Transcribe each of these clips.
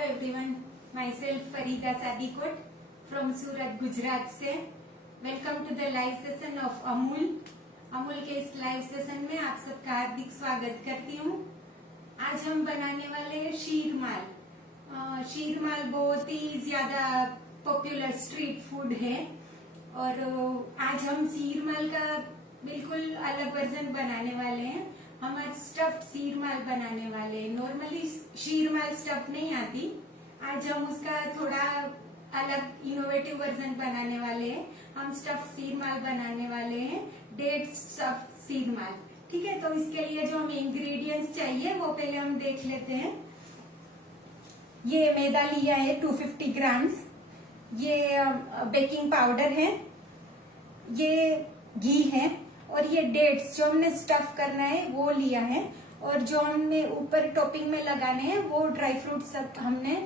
Hello everyone, myself Farida Sadikot from Surat Gujarat से। Welcome to the live session of Amul. Amul के इस live session में आप सबका हार्दिक स्वागत करती हूँ। आज हम बनाने वाले हैं शीरमाल। शीरमाल बहुत ही ज्यादा पॉपुलर स्ट्रीट फूड है और आज हम शीरमाल का बिल्कुल अलग वर्जन बनाने वाले हैं। हम आज स्टफ्ड शीरमाल बनाने वाले हैं। नॉर्मली शीरमाल स्टफ नहीं आती, आज हम उसका थोड़ा अलग इनोवेटिव वर्जन बनाने वाले हैं। हम स्टफ्ड शीरमाल बनाने वाले हैं, डेट स्टफ्ड शीरमाल। ठीक है, तो इसके लिए जो हमें इंग्रेडिएंट्स चाहिए वो पहले हम देख लेते हैं। ये मैदा लिया है 250 ग्राम्स, ये बेकिंग पाउडर है, ये घी है और ये डेट्स जो हमने स्टफ करना है वो लिया है और जो हमने ऊपर टॉपिंग में लगाने हैं वो ड्राई फ्रूट सब हमने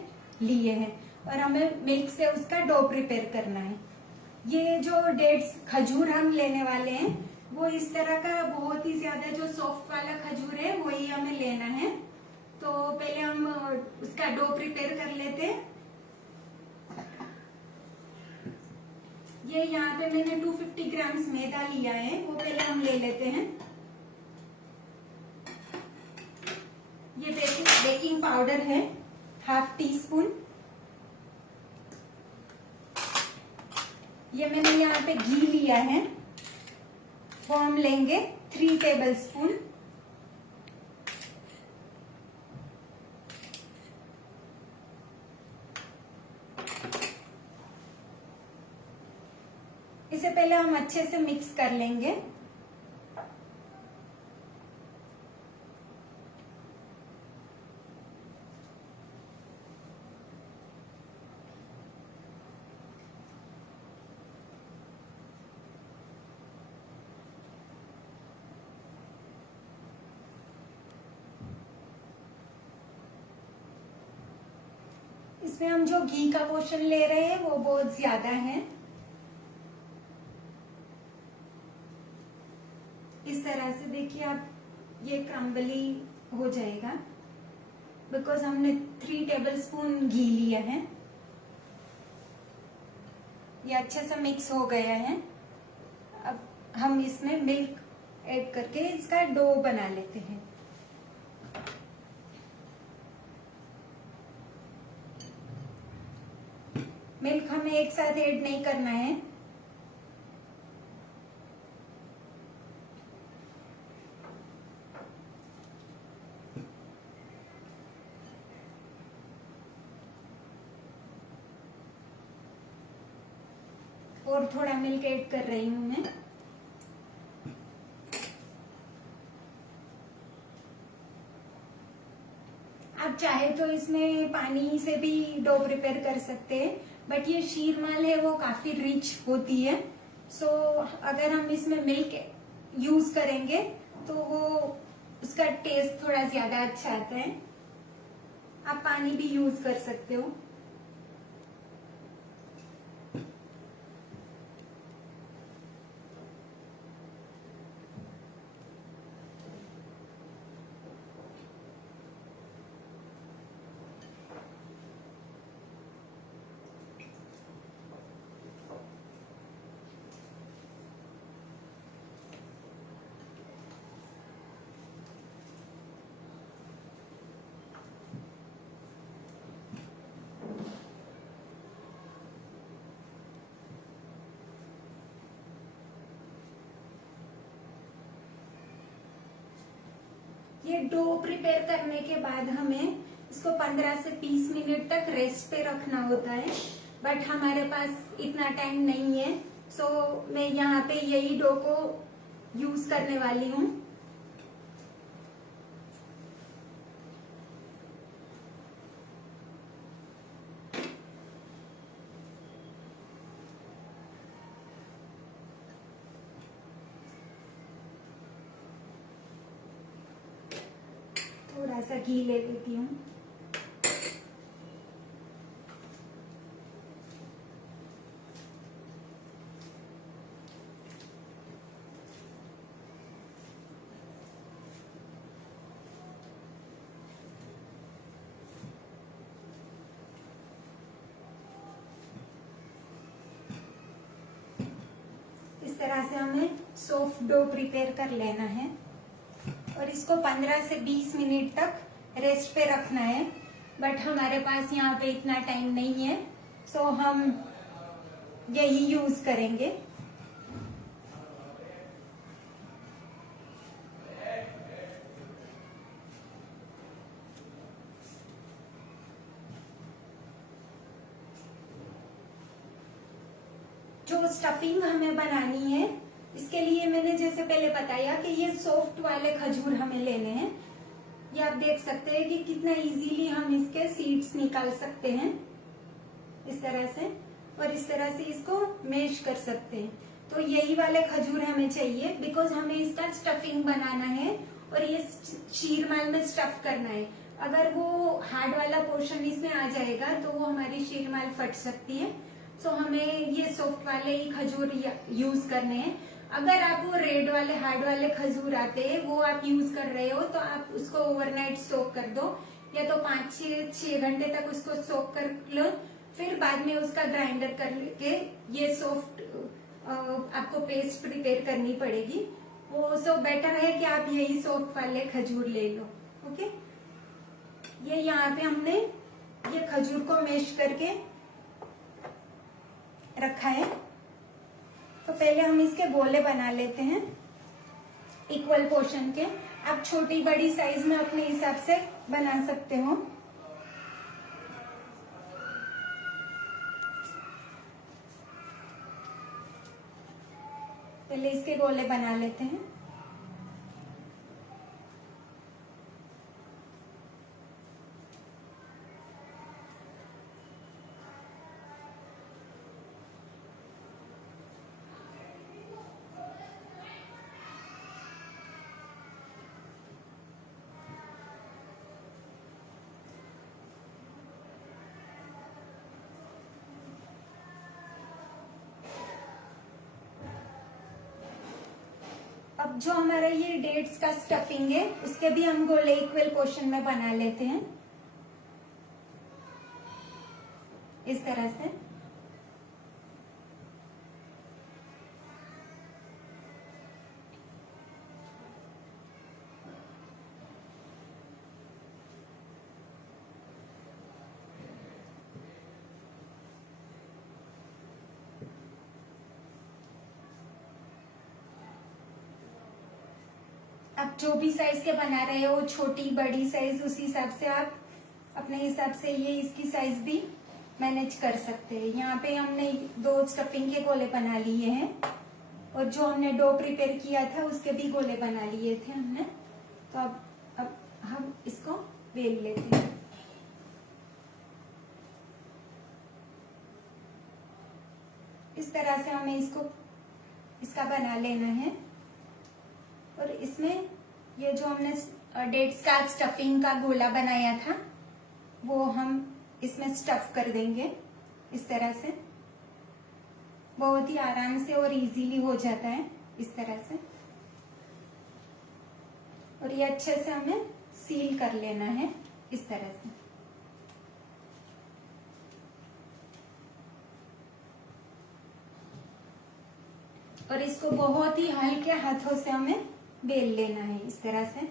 लिए हैं और हमें मिल्क से उसका डो प्रिपेयर करना है। ये जो डेट्स खजूर हम लेने वाले हैं वो इस तरह का बहुत ही ज्यादा जो सॉफ्ट वाला खजूर है वही हमें लेना है। तो पहले हम उसका डो प्रिपेयर कर लेते हैं। ये यहाँ पे मैंने 250 ग्राम्स मैदा लिया है, वो पहले हम ले लेते हैं। ये बेकिंग पाउडर है हाफ टी स्पून। ये मैंने यहाँ पे घी लिया है, वो हम लेंगे 3 टेबल स्पून। इसे पहले हम अच्छे से मिक्स कर लेंगे। इसमें हम जो घी का पोर्शन ले रहे हैं वो बहुत ज्यादा है। इस तरह से देखिए आप, ये क्रम्बली हो जाएगा बिकॉज हमने 3 टेबल स्पून घी लिया है। ये अच्छे से मिक्स हो गया है। अब हम इसमें मिल्क ऐड करके इसका डो बना लेते हैं। मिल्क हमें एक साथ ऐड नहीं करना है। और थोड़ा मिल्क ऐड कर रही हूं मैं। आप चाहे तो इसमें पानी से भी डो प्रिपेयर कर सकते हैं, बट ये शीरमाल है वो काफी रिच होती है। सो अगर हम इसमें मिल्क यूज करेंगे तो वो उसका टेस्ट थोड़ा ज्यादा अच्छा आता है। आप पानी भी यूज कर सकते हो। ये डो प्रिपेयर करने के बाद हमें इसको 15 से 20 मिनट तक रेस्ट पे रखना होता है, बट हमारे पास इतना टाइम नहीं है। सो मैं यहाँ पे यही डो को यूज करने वाली हूँ। थोड़ा सा घी ले लेती हूँ। से हमें सॉफ्ट डो प्रिपेयर कर लेना है और इसको 15 से 20 मिनट तक रेस्ट पे रखना है। बट हमारे पास यहाँ पे इतना टाइम नहीं है, सो हम यही यूज करेंगे। जो स्टफिंग हमें बनानी है, इसके लिए मैंने जैसे पहले बताया कि ये सॉफ्ट वाले खजूर हमें लेने हैं। ये आप देख सकते हैं कि कितना इजीली हम इसके सीड्स निकाल सकते हैं इस तरह से, और इस तरह से इसको मैश कर सकते हैं। तो यही वाले खजूर हमें चाहिए, बिकॉज हमें इसका स्टफिंग बनाना है और ये शीरमाल में स्टफ करना है। अगर वो हार्ड वाला पोर्शन इसमें आ जाएगा तो वो हमारी शीरमाल फट सकती है। सो हमें ये सॉफ्ट वाले ही खजूर यूज करने हैं। अगर आपको रेड वाले हार्ड वाले खजूर आते हैं, वो आप यूज कर रहे हो, तो आप उसको ओवरनाइट सोक कर दो, या तो 5-6 घंटे तक उसको सोक कर लो, फिर बाद में उसका ग्राइंडर करके ये सॉफ्ट आपको पेस्ट प्रिपेयर करनी पड़ेगी। वो सो बेटर है कि आप यही सॉफ्ट वाले खजूर ले लो। ओके, ये यहाँ पे हमने ये खजूर को मैश करके रखा है। तो पहले हम इसके गोले बना लेते हैं इक्वल पोर्शन के। आप छोटी बड़ी साइज में अपने हिसाब से बना सकते हो। पहले इसके गोले बना लेते हैं। अब जो हमारा ये डेट्स का स्टफिंग है, उसके भी हम गोले इक्वल पोर्शन में बना लेते हैं इस तरह से। आप जो भी साइज के बना रहे हो, छोटी बड़ी साइज, उस हिसाब से आप अपने हिसाब से ये इसकी साइज भी मैनेज कर सकते हैं। यहाँ पे हमने 2 स्टफिंग के गोले बना लिए हैं और जो हमने डो प्रिपेयर किया था उसके भी गोले बना लिए थे हमने। तो अब हम इसको बेल लेते हैं। इस तरह से हमें इसका बना लेना है। और इसमें ये जो हमने डेट्स का स्टफिंग का गोला बनाया था, वो हम इसमें स्टफ कर देंगे इस तरह से। बहुत ही आराम से और इजीली हो जाता है इस तरह से। और ये अच्छे से हमें सील कर लेना है इस तरह से। और इसको बहुत ही हल्के हाथों से हमें बेल लेना है इस तरह से।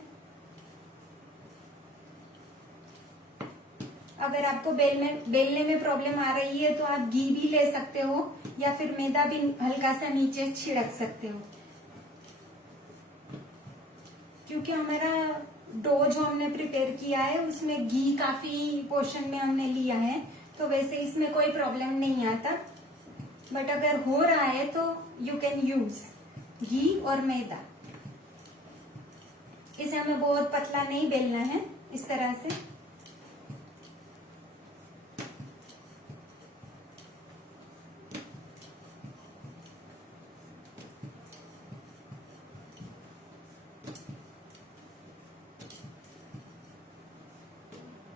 अगर आपको बेलने में प्रॉब्लम आ रही है तो आप घी भी ले सकते हो या फिर मैदा भी हल्का सा नीचे छिड़क सकते हो। क्योंकि हमारा डो जो हमने प्रिपेयर किया है उसमें घी काफी पोर्शन में हमने लिया है, तो वैसे इसमें कोई प्रॉब्लम नहीं आता। बट अगर हो रहा है तो यू कैन यूज घी और मैदा। इसे हमें बहुत पतला नहीं बेलना है इस तरह से।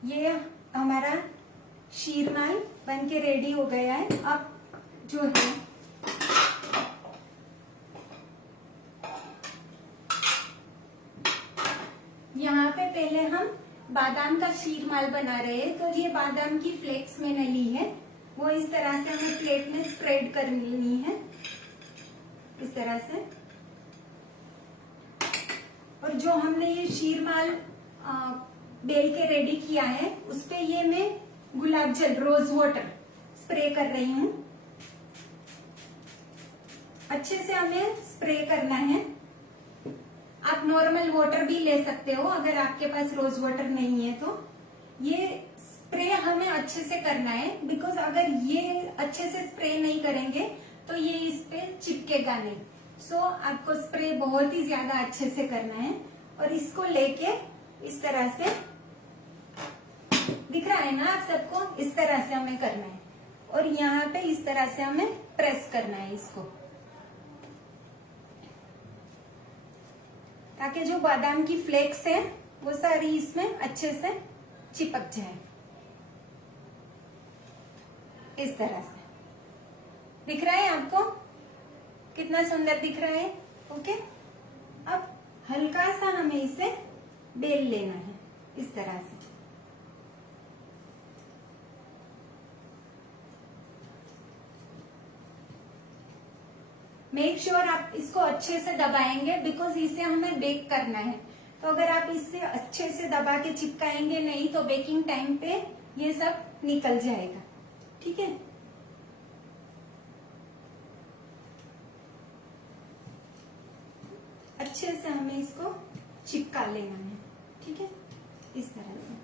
ये हमारा शीरमाल बनके रेडी हो गया है। अब जो है यहाँ पे पहले हम बादाम का शीरमाल बना रहे हैं। तो ये बादाम की फ्लेक्स मैंने ली है, वो इस तरह से हमें प्लेट में स्प्रेड कर लेनी है। इस तरह से। और जो हमने ये शीरमाल बेल के रेडी किया है उस पे ये मैं गुलाब जल रोज वाटर स्प्रे कर रही हूँ। अच्छे से हमें स्प्रे करना है। आप नॉर्मल वाटर भी ले सकते हो अगर आपके पास रोज वाटर नहीं है तो। ये स्प्रे हमें अच्छे से करना है बिकॉज अगर ये अच्छे से स्प्रे नहीं करेंगे तो ये इस पे चिपकेगा नहीं। सो आपको स्प्रे बहुत ही ज्यादा अच्छे से करना है। और इसको लेके इस तरह से, दिख रहा है ना आप सबको, इस तरह से हमें करना है। और यहाँ पे इस तरह से हमें प्रेस करना है इसको, ताकि जो बादाम की फ्लेक्स है वो सारी इसमें अच्छे से चिपक जाए। इस तरह से दिख रहा है आपको, कितना सुंदर दिख रहा है। ओके, अब हल्का सा हमें इसे बेल लेना है इस तरह से। मेक श्योर आप इसको अच्छे से दबाएंगे बिकॉज इसे हमें बेक करना है। तो अगर आप इससे अच्छे से दबा के चिपकाएंगे नहीं तो बेकिंग टाइम पे ये सब निकल जाएगा। ठीक है, अच्छे से हमें इसको चिपका लेना है। ठीक है, इस तरह से।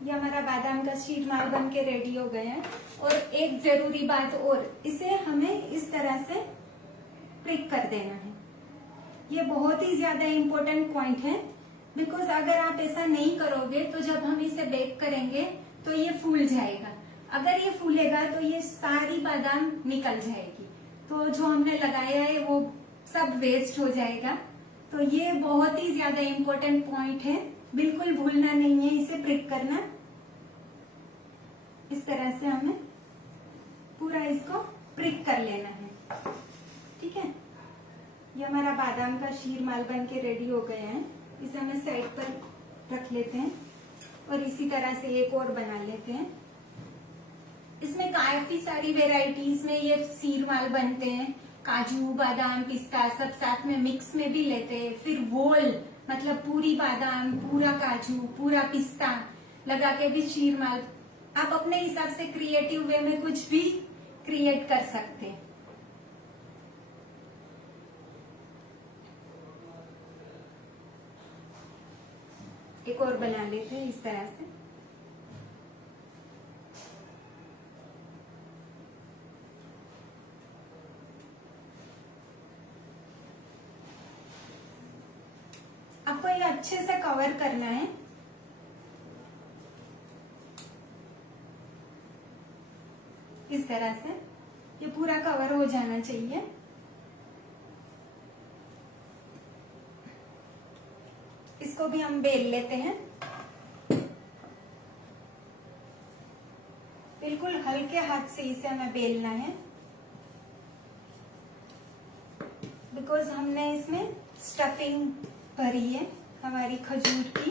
ये हमारा बादाम का शीरमाल बन के रेडी हो गया है। और एक जरूरी बात और, इसे हमें इस तरह से प्रिक कर देना है। ये बहुत ही ज्यादा इम्पोर्टेंट पॉइंट है बिकॉज अगर आप ऐसा नहीं करोगे तो जब हम इसे बेक करेंगे तो ये फूल जाएगा। अगर ये फूलेगा तो ये सारी बादाम निकल जाएगी, तो जो हमने लगाया है वो सब वेस्ट हो जाएगा। तो ये बहुत ही ज्यादा इम्पोर्टेंट पॉइंट है, बिल्कुल भूलना नहीं है इसे प्रिक करना। इस तरह से हमें पूरा इसको प्रिक कर लेना है। ठीक है, ये हमारा बादाम का शीरमाल बन के रेडी हो गया है। इसे हमें साइड पर रख लेते हैं और इसी तरह से एक और बना लेते हैं। इसमें काफी सारी वेराइटीज में ये शीरमाल बनते हैं। काजू, बादाम, पिस्ता सब साथ में मिक्स में भी लेते हैं। फिर वोल मतलब पूरी बादाम, पूरा काजू, पूरा पिस्ता लगा के भी शीरमाल। आप अपने हिसाब से क्रिएटिव वे में कुछ भी क्रिएट कर सकते हैं। एक और बना लेते हैं इस तरह से। आपको ये अच्छे से कवर करना है। इस तरह से ये पूरा कवर हो जाना चाहिए। इसको भी हम बेल लेते हैं। बिल्कुल हल्के हाथ से इसे हमें बेलना है बिकॉज हमने इसमें स्टफिंग भरी है हमारी खजूर की।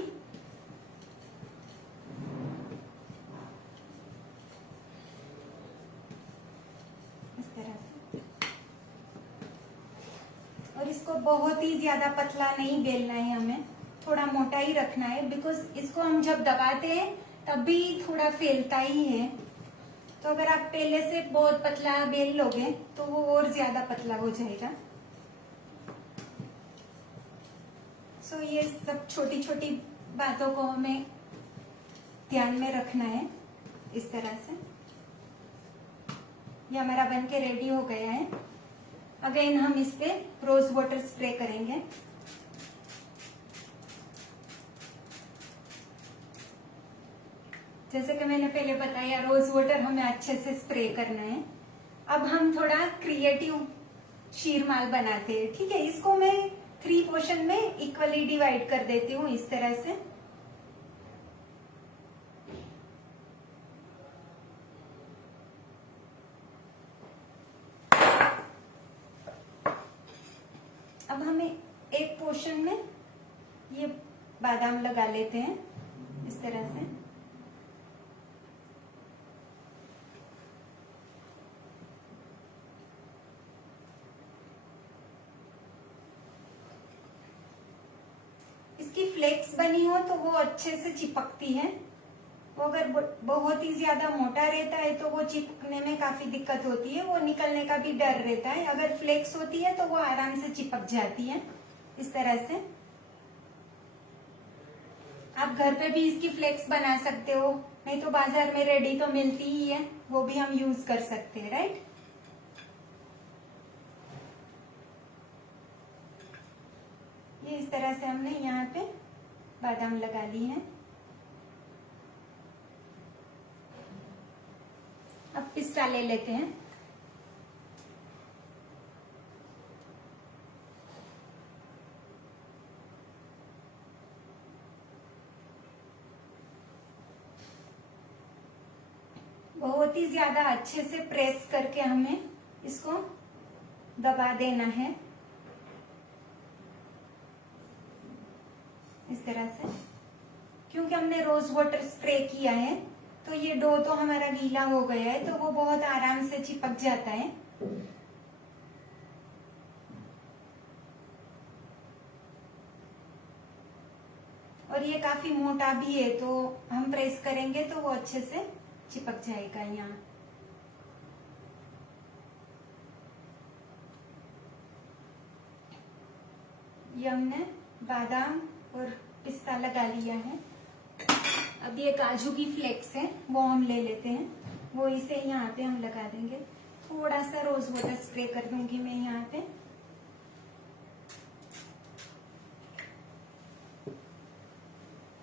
इस तरह से। और इसको बहुत ही ज्यादा पतला नहीं बेलना है, हमें थोड़ा मोटा ही रखना है बिकॉज इसको हम जब दबाते हैं तब भी थोड़ा फैलता ही है। तो अगर आप पहले से बहुत पतला बेल लोगे तो वो और ज्यादा पतला हो जाएगा। सो ये सब छोटी छोटी बातों को हमें ध्यान में रखना है। इस तरह से ये हमारा बन के रेडी हो गया है। अगेन हम इस पे रोज वाटर स्प्रे करेंगे। जैसे कि मैंने पहले बताया, रोज वाटर हमें अच्छे से स्प्रे करना है। अब हम थोड़ा क्रिएटिव शीरमाल बनाते हैं। ठीक है, इसको मैं 3 पोर्शन में इक्वली डिवाइड कर देती हूँ इस तरह से। अब हमें एक पोर्शन में ये बादाम लगा लेते हैं इस तरह से। इसकी फ्लेक्स बनी हो तो वो अच्छे से चिपकती है। वो अगर बहुत ही ज्यादा मोटा रहता है तो वो चिपकने में काफी दिक्कत होती है, वो निकलने का भी डर रहता है। अगर फ्लेक्स होती है तो वो आराम से चिपक जाती है इस तरह से। आप घर पे भी इसकी फ्लेक्स बना सकते हो, नहीं तो बाजार में रेडी तो मिलती ही है, वो भी हम यूज कर सकते हैं, राइट। ये इस तरह से हमने यहाँ पे बादाम लगा ली है। अब पिस्ता ले लेते हैं। बहुत ही ज्यादा अच्छे से प्रेस करके हमें इसको दबा देना है इस तरह से, क्योंकि हमने रोज वाटर स्प्रे किया है तो ये डो तो हमारा गीला हो गया है, तो वो बहुत आराम से चिपक जाता है। और ये काफी मोटा भी है, तो हम प्रेस करेंगे तो वो अच्छे से चिपक जाएगा यहाँ। ये हमने बादाम और पिस्ता लगा लिया है। अब ये काजू की फ्लेक्स है, वो हम ले लेते हैं, वो इसे यहाँ पे हम लगा देंगे। थोड़ा सा रोज वाटर स्प्रे कर दूंगी मैं यहाँ पे।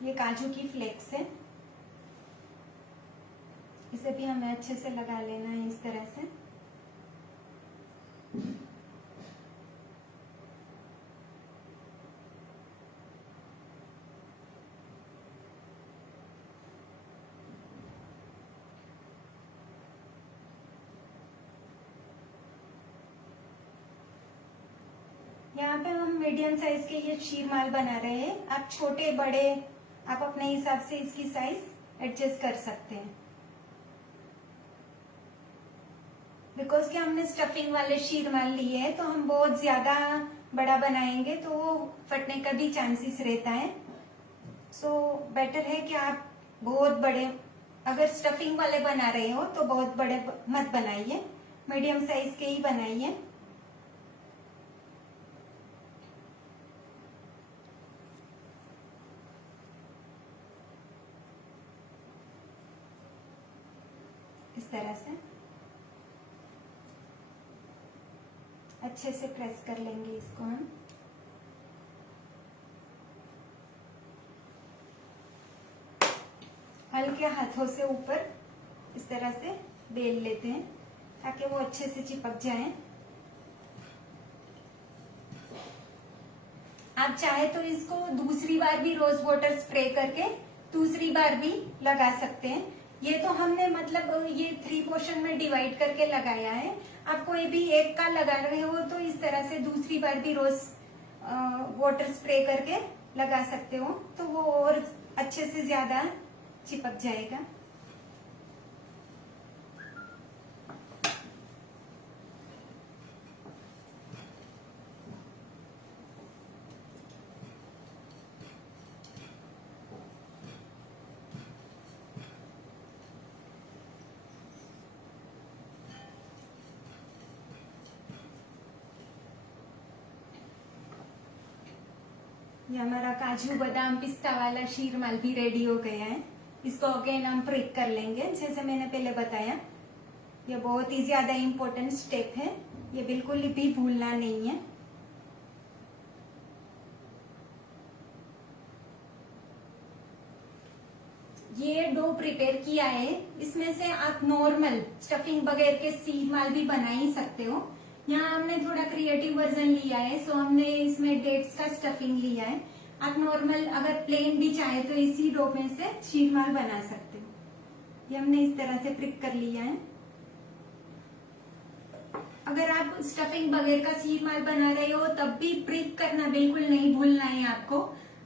ये काजू की फ्लेक्स है, इसे भी हमें अच्छे से लगा लेना है इस तरह से। यहाँ पे हम मीडियम साइज के ये शीरमाल बना रहे हैं। आप छोटे बड़े आप अपने हिसाब से इसकी साइज एडजस्ट कर सकते हैं। बिकॉज कि हमने स्टफिंग वाले शीरमाल लिए हैं, तो हम बहुत ज्यादा बड़ा बनाएंगे तो वो फटने का भी चांसेस रहता है। सो बेटर है कि आप बहुत बड़े, अगर स्टफिंग वाले बना रहे हो तो बहुत बड़े मत बनाइए, मीडियम साइज के ही बनाइए। इस तरह से अच्छे से प्रेस कर लेंगे इसको हम। हल्के हाथों से ऊपर इस तरह से बेल लेते हैं ताकि वो अच्छे से चिपक जाए। आप चाहे तो इसको दूसरी बार भी रोज वाटर स्प्रे करके दूसरी बार भी लगा सकते हैं। ये तो हमने मतलब ये 3 पोर्शन में डिवाइड करके लगाया है। आप कोई भी एक का लगा रहे हो तो इस तरह से दूसरी बार भी रोज वाटर स्प्रे करके लगा सकते हो, तो वो और अच्छे से ज्यादा चिपक जाएगा। ये हमारा काजू बादाम पिस्ता वाला शीरमाल भी रेडी हो गया है। इसको अगेन हम प्रिक कर लेंगे जैसे मैंने पहले बताया। ये बहुत ही ज्यादा इम्पोर्टेंट स्टेप है, ये बिल्कुल भी भूलना नहीं है। ये डो प्रिपेयर किया है, इसमें से आप नॉर्मल स्टफिंग बगैर के शीरमाल भी बना ही सकते हो। यहाँ हमने थोड़ा क्रिएटिव वर्जन लिया है, सो हमने इसमें डेट्स का स्टफिंग लिया है। आप नॉर्मल अगर प्लेन भी चाहे तो इसी डो में से शीरमाल बना सकते हो। ये हमने इस तरह से प्रिक कर लिया है। अगर आप स्टफिंग बगैर का शीरमाल बना रहे हो तब भी प्रिक करना बिल्कुल नहीं भूलना है आपको।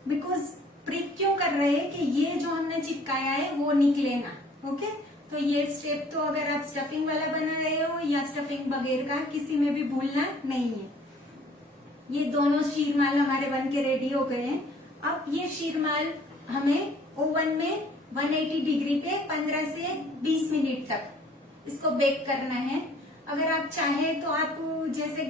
बिकॉज प्रिक क्यों कर रहे हैं कि ये जो हमने चिपकाया है वो निकले ना। ओके, तो ये स्टेप तो अगर आप स्टफिंग वाला बना रहे हो या स्टफिंग बगैर का, किसी में भी भूलना नहीं है। ये दोनों शीरमाल हमारे बन के रेडी हो गए हैं। अब ये शीरमाल हमें ओवन में 180 डिग्री पे 15 से 20 मिनट तक इसको बेक करना है। अगर आप चाहें तो आप जैसे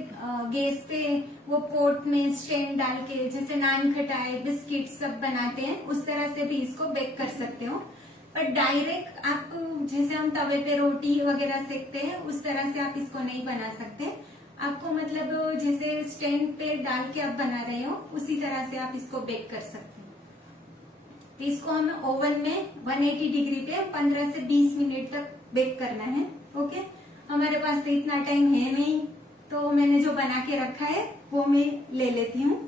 गैस पे वो पोट में स्टैंड डाल के जैसे नान खटाई बिस्किट सब बनाते हैं उस तरह से भी इसको बेक कर सकते हो। पर डायरेक्ट आप जैसे हम तवे पे रोटी वगैरह सेकते हैं उस तरह से आप इसको नहीं बना सकते। आपको मतलब जैसे स्टैंड पे डाल के आप बना रहे हो उसी तरह से आप इसको बेक कर सकते हो। तो इसको हमें ओवन में 180 डिग्री पे 15 से 20 मिनट तक बेक करना है। ओके, हमारे पास तो इतना टाइम है नहीं, तो मैंने जो बना के रखा है वो मैं ले लेती हूँ।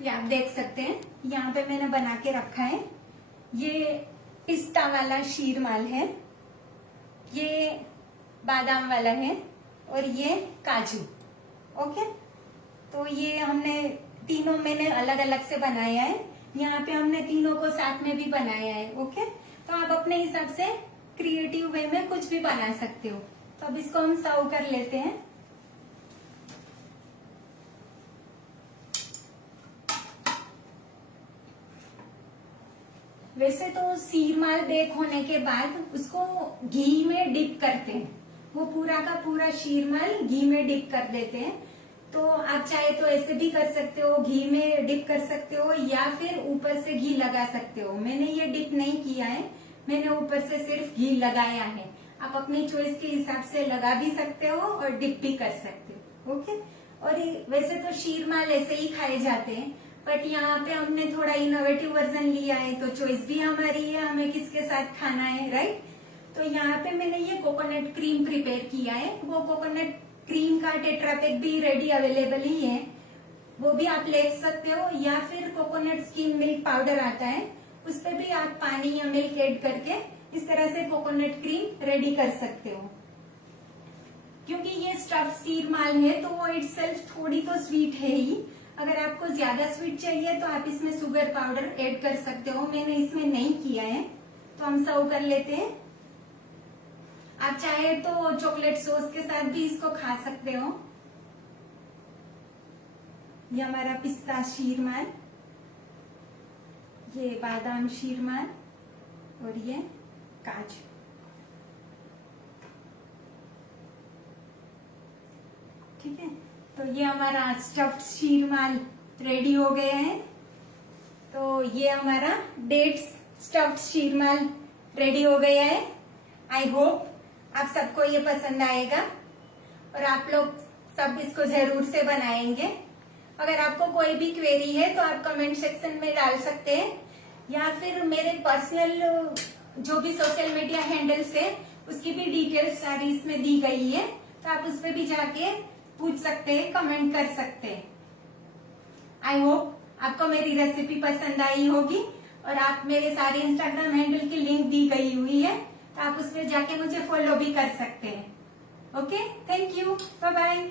ये आप देख सकते हैं यहाँ पे मैंने बना के रखा है। ये पिस्ता वाला शीरमाल है, ये बादाम वाला है और ये काजू। ओके, तो ये हमने तीनों मैंने अलग अलग से बनाया है। यहाँ पे हमने तीनों को साथ में भी बनाया है। ओके, तो आप अपने हिसाब से क्रिएटिव वे में कुछ भी बना सकते हो। तो अब इसको हम सर्व कर लेते हैं। वैसे तो शीरमाल बेक होने के बाद उसको घी में डिप करते हैं, वो पूरा का पूरा शीरमाल घी में डिप कर देते हैं। तो आप चाहे तो ऐसे भी कर सकते हो, घी में डिप कर सकते हो या फिर ऊपर से घी लगा सकते हो। मैंने ये डिप नहीं किया है, मैंने ऊपर से सिर्फ घी लगाया है। आप अपनी चॉइस के हिसाब से लगा भी सकते हो और डिप भी कर सकते हो। ओके, और वैसे तो शीरमाल ऐसे ही खाए जाते हैं, बट यहाँ पे हमने थोड़ा इनोवेटिव वर्जन लिया है, तो चॉइस भी हमारी है हमें किसके साथ खाना है, राइट। तो यहाँ पे मैंने ये कोकोनट क्रीम प्रिपेयर किया है। वो कोकोनट क्रीम का टेट्रा पैक भी रेडी अवेलेबल ही है, वो भी आप ले सकते हो। या फिर कोकोनट स्किम मिल्क पाउडर आता है, उस पर भी आप पानी या मिल्क ऐड करके इस तरह से कोकोनट क्रीम रेडी कर सकते हो। क्योंकि ये स्टफ शीरमाल है तो वो इटसेल्फ थोड़ी तो स्वीट है ही। अगर आपको ज्यादा स्वीट चाहिए तो आप इसमें शुगर पाउडर ऐड कर सकते हो, मैंने इसमें नहीं किया है। तो हम सर्व कर लेते हैं। आप चाहे तो चॉकलेट सॉस के साथ भी इसको खा सकते हो। ये हमारा पिस्ता शीरमाल, ये बादाम शीरमाल और ये काजू। ठीक है, तो ये हमारा स्टफ्ड शीरमाल रेडी हो गया है। तो ये हमारा डेट्स स्टफ्ड शीरमाल रेडी हो गया है। आई होप आप सबको ये पसंद आएगा और आप लोग सब इसको जरूर से बनाएंगे। अगर आपको कोई भी क्वेरी है तो आप कमेंट सेक्शन में डाल सकते हैं, या फिर मेरे पर्सनल जो भी सोशल मीडिया हैंडल्स है उसकी भी डिटेल्स सारी इसमें दी गई है, तो आप उस पर भी जाके पूछ सकते हैं, कमेंट कर सकते हैं। आई होप आपको मेरी रेसिपी पसंद आई होगी और आप मेरे सारे इंस्टाग्राम हैंडल की लिंक दी गई हुई है, तो आप उस पर जाके मुझे फॉलो भी कर सकते हैं। Okay, thank you, bye bye.